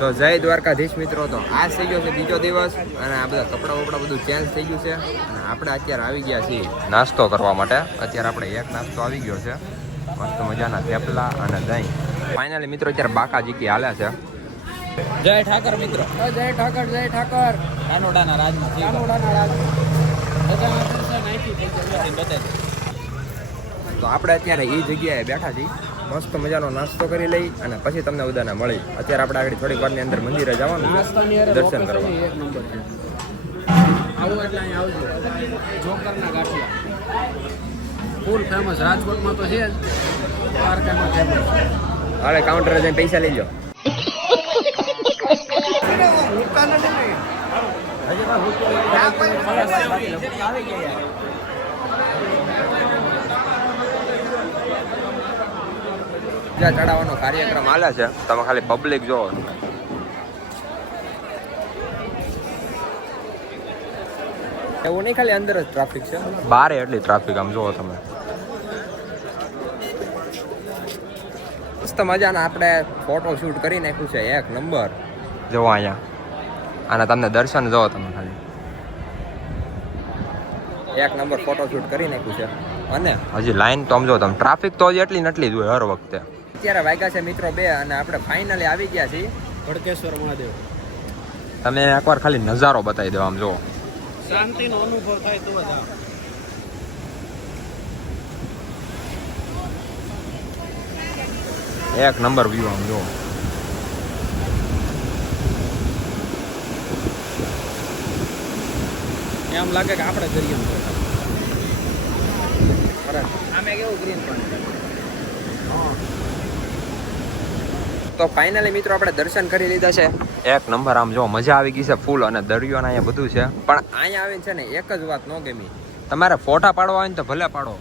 તો જય દ્વારકાધીશ મિત્રો. તો આ થઈ ગયો છે બીજો દિવસ અને આ બધા કપડાં વપડા બધું ચેન્જ થઈ ગયું છે અને આપણે અત્યારે આવી ગયા છીએ નાસ્તો કરવા માટે. અત્યારે આપણે એક નાસ્તો આવી ગયો છે, મસ્ત મજાના થેપલા અને દહીં. ફાઇનલી મિત્રો અત્યારે બાકાજીકી હાલ્યા છે. જય ઠાકર મિત્રો. જય ઠાકર, જય ઠાકર. કાનોડાના રાજમાં તો આપણે અત્યારે એ જગ્યાએ બેઠા છીએ, મસ્ત મજાનો નાસ્તો કરી લઈ અને પછી તમને બધાને મળી. અત્યારે આપણે આગળ થોડીક વારની અંદર મંદિરે જવાનું છે દર્શન કરવા. એક નંબર છે. આવું એટલે અહીં આવજો. જોકરના ગાંઠિયા ફૂલ ફેમસ રાજકોટમાં તો છે જ, દ્વારકામાં ફેમસ. હવે કાઉન્ટરે જઈને પૈસા લઈ લો. ચડાવવાનો કાર્યક્રમ હાલે છે, તમે ખાલી પબ્લિક જોવો. એવું નહીં ખાલી અંદર જ ટ્રાફિક છે, બારે એટલી ટ્રાફિક આમ જોવો તમે. મસ્ત મજાના આપણે ફોટો શૂટ કરી નાખ્યું છે એક નંબર. જોવો અહીંયા અને તમને દર્શન જોવો તમે ખાલી એક નંબર ફોટો શૂટ કરી નાખ્યું છે. અને હજી લાઈન તો સમજો તમે, ટ્રાફિક તો હજી એટલી ને એટલી જ હોય હર વખતે. અત્યારે વાગ્યા છે મિત્રો 2 અને આપણે ફાઇનલી આવી ગયા છીએ ભડકેશ્વર મહાદેવ. તમે એકવાર ખાલી નજારો બતાવી દો આમ જો. શાંતિનો અનુભવ થાય તો જ એક નંબર વ્યૂ આમ જો. એમ લાગે કે આપણે કરીએ આમે કેવું ગ્રીન પણ. તો ફાઇનલી મિત્રો આપણે દર્શન કરી લીધા છે એક નંબર. આમ જો મજા આવી ગઈ છે ફૂલ અને દરિયો ને અહીંયા બધું છે. પણ અહીંયા આવીને છે ને એક જ વાત ન ગમી, તમારે ફોટા પાડવા હોય ને તો ભલે પાડો,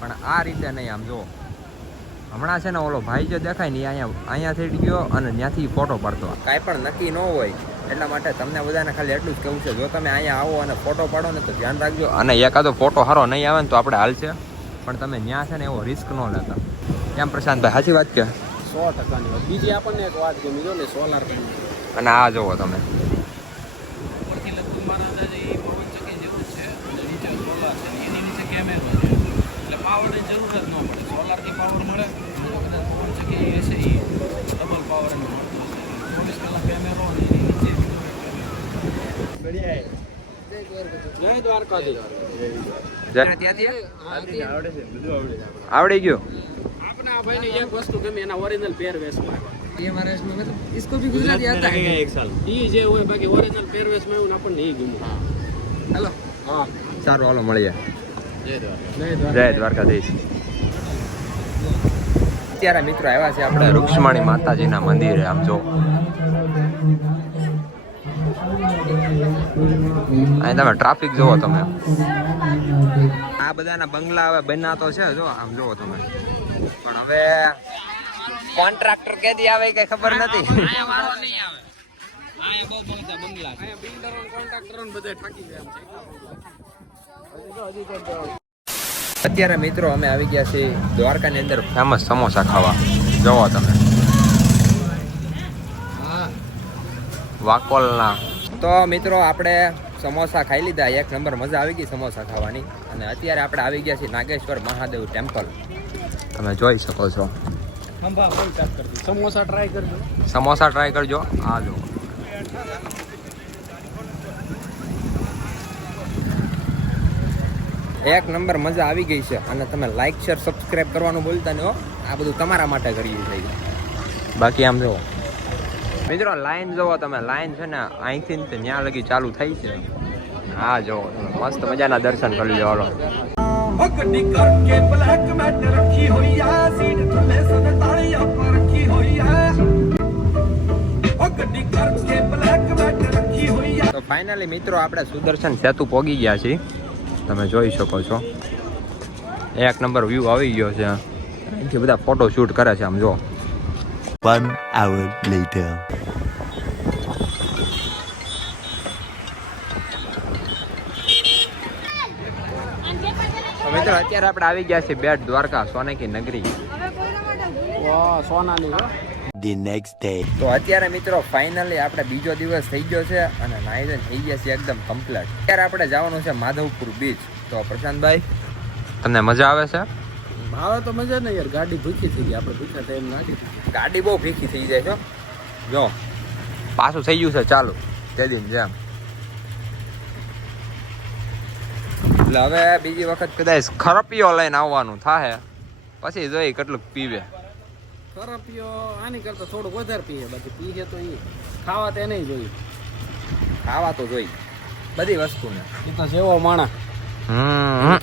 પણ આ રીતે નહીં. આમ જો હમણાં છે ને ઓલો ભાઈ જે દેખાય ને અહીંયા થઈ ગયો અને ત્યાંથી ફોટો પાડતો. કાંઈ પણ નક્કી ન હોય, એટલા માટે તમને બધાને ખાલી એટલું જ કહેવું છે, જો તમે અહીંયા આવો અને ફોટો પાડો ને તો ધ્યાન રાખજો. અને એકાદો ફોટો સારો નહીં આવે ને તો આપણે હાલશે, પણ તમે ત્યાં છે ને એવો રિસ્ક ન લેતા. કેમ પ્રશાંતભાઈ, સાચી વાત કે? 100%ની વાત. બીજી આપણને એક વાત ગમી જો ને, સોલાર પેનલ. અને આ જોવો તમે, ઉપરથી લગભગ મારા અંદાજે એ પવન ચક્કી જેવું છે અને નીચે સોલાર છે, એની નીચે કેમેરો છે, એટલે પાવરની જરૂર જ ન પડે. સોલારથી પાવર મળે, કદાચ પવન ચક્કી હશે એ ડબલ પાવર એને મળતો હશે. 24 કલાક કેમેરો અને એની નીચે જય દ્વારકાધીશ. આવડી ગયું. આપને આ ભાઈને એક વસ્તુ ગમી, એના ઓરિજિનલ પહેરવેશમાં. ये हमारे इसमें मतलब इसको भी गुजराती आता है एक साल ये जे હોય બાકી ઓરિજિનલ પહેરવેશમાં એવું આપણને એ ગમ્યું. हेलो હા, સારું હાલો મળીએ. જય જય દ્વારકાધીશ. અત્યારે મિત્રો આવ્યા છે આપણે રૂક્ષ્મણી માતાજીના મંદિરે. આમ જો અહીં તમે ટ્રાફિક જોવો તમે. આ બધાના બંગલા હવે બન્યા તો છે જો આમ જોવો તમે, પણ હવે કોન્ટ્રાક્ટર કેદી આવે કઈ ખબર નથી. આયા વાળો નહીં આવે. આયા બહુ બધા બંગલા છે. આયા બિલ્ડરો કોન્ટ્રાક્ટરો ને બધે ઠાકી ગયા છે. અત્યારે મિત્રો અમે આવી ગયા છીએ દ્વારકાની અંદર ફેમસ સમોસા ખાવા. જોવો તમે વાકોલના. તો મિત્રો આપણે સમોસા ખાઈ લીધા, એક નંબર મજા આવી ગઈ સમોસા ખાવાની. અને અત્યારે આપણે આવી ગયા છીએ નાગેશ્વર મહાદેવ ટેમ્પલ. તમે જોઈ શકો છો. સમોસા ટ્રાય કરજો. સમોસા ટ્રાય કરજો. આ જો એક નંબર મજા આવી ગઈ છે. અને તમે લાઈક શેર સબસ્ક્રાઈબ કરવાનું ભૂલતા નહીં હો, આ બધું તમારા માટે કરીએ છીએ. બાકી આમ જુઓ મિત્રો, લાઈન જોવો તમે. લાઈન છે ને અહીંથી ને ત્યાં લગી ચાલુ થઈ છે. હા જો મસ્ત મજાના દર્શન કરી લો. હાલો તો ફાઇનલી મિત્રો આપણે સુદર્શન સેતુ પહોંચી ગયા છીએ. તમે જોઈ શકો છો એક નંબર વ્યૂ આવી ગયો છે. અહીંથી બધા ફોટો શૂટ કરે છે. આમ જો 1 hour later. મિત્રો અત્યારે આપણે આવી ગયા છીએ બેટ દ્વારકા, સોનેકી નગરી. સોનાની the next day. તો અત્યારે મિત્રો ફાઇનલી આપણે બીજો દિવસ થઈ ગયો છે અને નાઈ ધોઈને થઈ ગયા છે એકદમ કમ્પ્લીટ. અત્યારે આપણે જવાનું છે માધવપુર બીચ. તો પ્રશાંતભાઈ તમને મજા આવે છે? ભાવે તો મજા નહીં યાર, ગાડી ભૂખી થઈ ગઈ, આપણે ભૂખ્યા ટાઈમ નાખી ગાડી બહુ ભીખી થઈ જાય છે. જો પાછું થઈ ગયું છે ચાલુ તેદીન જેમ. એટલે હવે બીજી વખત કદાચ ખરપીઓ લઈને આવવાનું થાય, પછી જોઈ કેટલું પીવે. ખરાપીઓ આની કરતા થોડુંક વધારે પીએ, બાકી પીએ તો એ ખાવા તે નહીં જોઈએ. ખાવા તો જોઈ બધી વસ્તુને. એ તો જેવો માણસ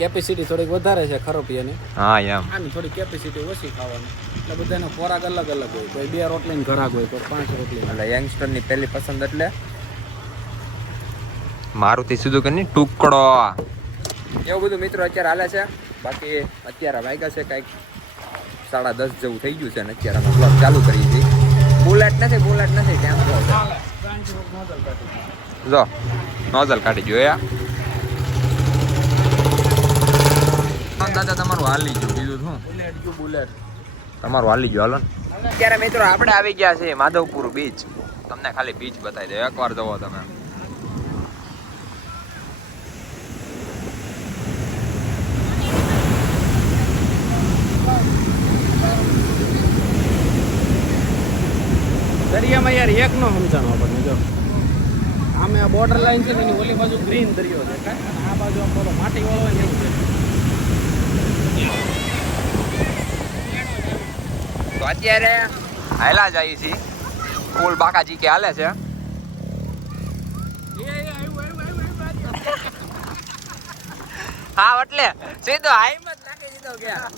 કેપેસિટી થોડીક વધારે છે ખરોપિયાની. હા એમ. આની થોડી કેપેસિટી ઓછી ખાવાની, એટલે બધાનો ખોરાક અલગ અલગ હોય. કોઈ 2 રોટલીને ઘરાક હોય, કોઈ 5 રોટલી. એટલે યંગસ્ટરની પહેલી પસંદ એટલે મારુતિ સુઝુકી ટુકડો એવું બધું મિત્રો અત્યારે હાલે છે. બાકી અત્યારે વાગ્યા છે કંઈક 10:30 જેવું થઈ ગયું છે ને અત્યારે અમે બ્લોગ ચાલુ કરી હતી. બુલેટ નથી ટેમ્પો છે. જો નોઝલ કાઢી જોયા દાદા તમારું હાલી ગયું બીજું શું બુલેટ તમારું હાલી ગયું હાલો ને. અત્યારે મિત્રો આપણે આવી ગયા છે માધવપુર બીચ. તમને ખાલી બીચ બતાવી દઉં, એકવાર જવો તમે. દરિયામાં યાર એક નો સમજાણો આપણને. જો આમે આ બોર્ડર લાઈન છે ને એની ઓલી બાજુ ગ્રીન દરિયો છે અને આ બાજુ આમ થોડો માટી વાળો હોય ને એવું છે. તો અત્યારે હાલા જઈએ છીએ ફૂલ બાકાજી કે હાલે છે. હા એટલે સીધો હાઈમત નાખી દીધો ગયા.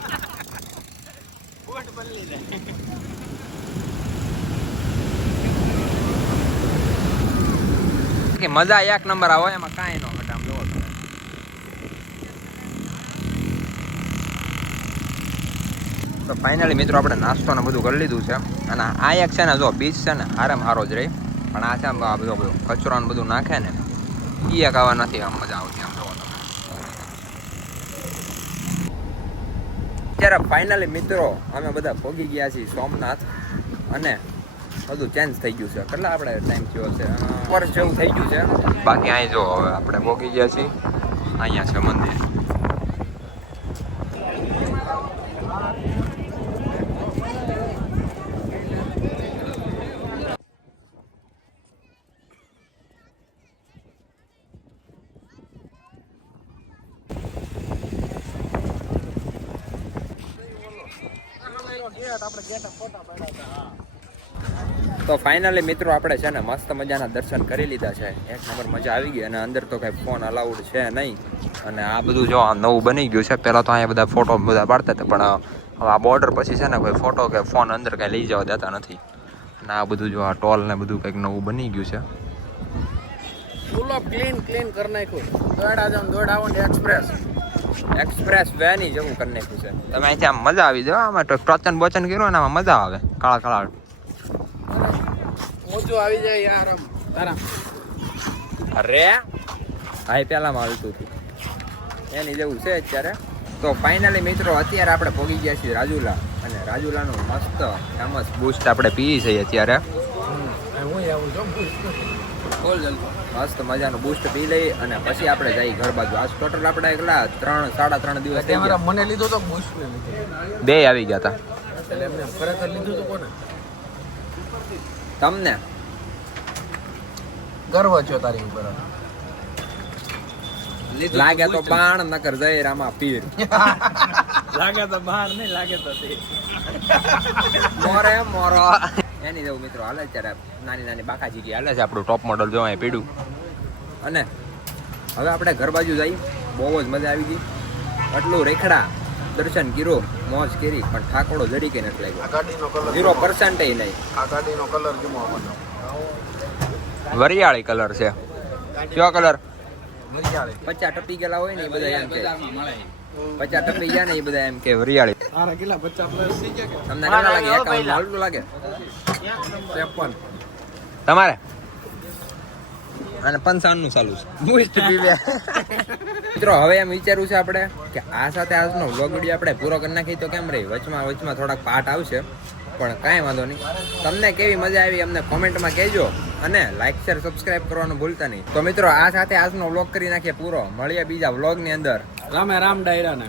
કે મજા એક નંબર આવે એમાં કાંઈ ન ઘટે. આમ જોવો તમે. તો ફાઇનલી મિત્રો આપણે નાસ્તો ને બધું કરી લીધું છે અને આ એક છે ને જો બીચ છે ને હારામ હારો જ રહી, પણ આ છે આમ આ બધો કચરો ને બધું નાખે ને એ એક આવા નથી આમ મજા આવતી. આમ જોવો તમે. અત્યારે ફાઇનલી મિત્રો અમે બધા પહોંચી ગયા છીએ સોમનાથ અને બધું ચેન્જ થઈ ગયું છે. કેટલા આપણે ટાઈમ થયો છે, વર્ષ જેવું થઈ ગયું છે. બાકી અહીં જો હવે આપણે પહોંચી ગયા છીએ, અહીંયા છે મંદિર. તો ફાઇનલી મિત્રો આપણે છે ને મસ્ત મજાના દર્શન કરી લીધા છે. એક નંબર મજા આવી ગઈ. અને અંદર તો કઈ ફોન અલાઉડ છે નહીં. અને આ બધું જો આ નવું બની ગયું છે. પહેલાં તો અહીંયા બધા ફોટો બધા પાડતા હતા, પણ હવે આ બોર્ડર પછી છે ને કોઈ ફોટો કે ફોન અંદર કાંઈ લઈ જવા દેતા નથી. અને આ બધું જો આ ટોલ ને બધું કંઈક નવું બની ગયું છે. ફૂલ ઓફ ક્લીન કરી નાખ્યું. દોડાવો ને એક્સપ્રેસ વે ની જેવું કરી નાખ્યું છે. તમે અહીંથી આમ મજા આવી જાય. આમાં તો ટોચન બોચન કર્યું ને આમાં મજા આવે. કાળા કાળા મોજું આવી જાય યાર આમ તારા. અરે ભાઈ પહેલામાં આવતું હતું એની જેવું છે અત્યારે. તો ફાઇનલી મિત્રો અત્યારે આપણે પહોંચી ગયા છીએ રાજુલા. અને રાજુલાનું મસ્ત ફેમસ બૂસ્ટ આપણે પીએ છીએ અત્યારે. મસ્ત મજાનું બૂસ્ટ પી લઈ અને પછી આપણે જઈએ ઘર બાજુ. આજ ટોટલ આપણે એકલા 3-3.5 દિવસ થઈ ગયા. મને લીધો તો બૂસ્ટ ને બે આવી ગયા હતા. એટલે એમને ખરેખર લીધું તો કોને તમને ગર્વ છે તારી ઉપર. લાગે તો બાણ નકર જય રામા પીર. લાગે તો બહાર નહીં, લાગે તો મોરે મોરો એની જેવું મિત્રો હાલે અત્યારે. નાની નાની બાકાજી કી હાલે છે. આપણું ટોપ મોડલ જોવા પીડું. અને હવે આપણે ઘર બાજુ જઈ. બહુ જ મજા આવી ગઈ. આટલું રેખડા દર્શન કર્યો, મોજ કરી, પણ ઠાકોડો જરી કે નથી લાગ્યો. ગાડીનો કલર 0% નહીં. આ ગાડીનો કલર કેવો આવવાનો? વરિયાળી કલર છે. કયો કલર? વરિયાળી. 50 ટપી ગયેલા હોય ને એ બધા એમ કે 50 ટપી ગયા ને એ બધા એમ કે વરિયાળી. આરા કેટલા 50 પ્લસ થઈ ગયા કે તમને કેટલા લાગે? 51 હાલતું લાગે? 53 તમારે અને 55 નું ચાલુ છે. મિત્રો હવે એમ વિચાર્યું છે આપણે કે આ સાથે આજનો વ્લોગ વિડીયો આપણે પૂરો કરી નાખીએ તો કેમ રહી. વચમાં થોડાક પાર્ટ આવશે. પણ કાંઈ વાંધો નહીં. તમને કેવી મજા આવી અમને કોમેન્ટમાં કહેજો અને લાઈક શેર સબસ્ક્રાઇબ કરવાનું ભૂલતા નહીં. તો મિત્રો આ સાથે આજનો વ્લોગ કરી નાખીએ પૂરો. મળીએ બીજા વ્લોગની અંદર. રામે રામ ડાયરાને